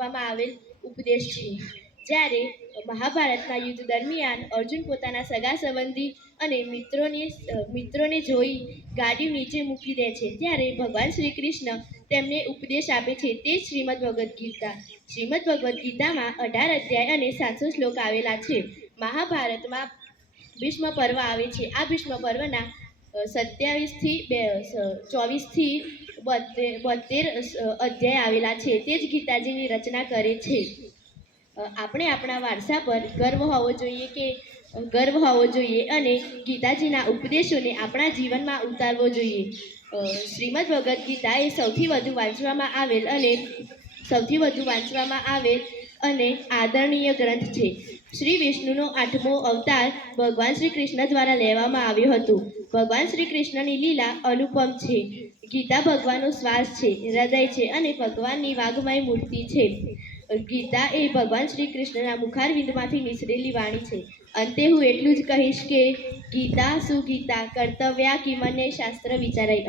આપવામાં આવેલ ઉપદેશ છે। જ્યારે મહાભારતના યુદ્ધ દરમિયાન અર્જુન પોતાના સગા સંબંધી અને મિત્રોને જોઈ ગાડી નીચે મૂકી દે છે, ત્યારે ભગવાન શ્રી કૃષ્ણ તેમને ઉપદેશ આપે છે, તે શ્રીમદ ભગવદ્ ગીતા। શ્રીમદ ભગવદ્ ગીતામાં 18 અધ્યાય અને 700 શ્લોક આવેલા છે। મહાભારતમાં ભીષ્મ પર્વ આવે છે। આ ભીષ્મ પર્વના 27 થી 72 અધ્યાય આવેલા છે। તે જ ગીતાજીની રચના કરે છે। આપણે આપણા વારસા પર ગર્વ હોવો જોઈએ અને ગીતાજીના ઉપદેશોને આપણા જીવનમાં ઉતારવો જોઈએ। શ્રીમદ ભગવદ્ ગીતા એ સૌથી વધુ વાંચવામાં આવેલ અને આદરણીય ગ્રંથ છે। શ્રી વિષ્ણુનો 8મો અવતાર ભગવાન શ્રી કૃષ્ણ દ્વારા લેવામાં આવ્યો હતો। ભગવાન શ્રી કૃષ્ણની લીલા અનુપમ છે। ગીતા ભગવાનનો શ્વાસ છે, હૃદય છે અને ભગવાનની વાઘમય મૂર્તિ છે। ગીતા એ ભગવાન શ્રી કૃષ્ણના મુખારવિંદમાંથી નીસરેલી વાણી છે। અંતે હું એટલું જ કહીશ કે ગીતા સુગીતા કર્તવ્યા કિમન્યૈ શાસ્ત્ર વિચારૈ।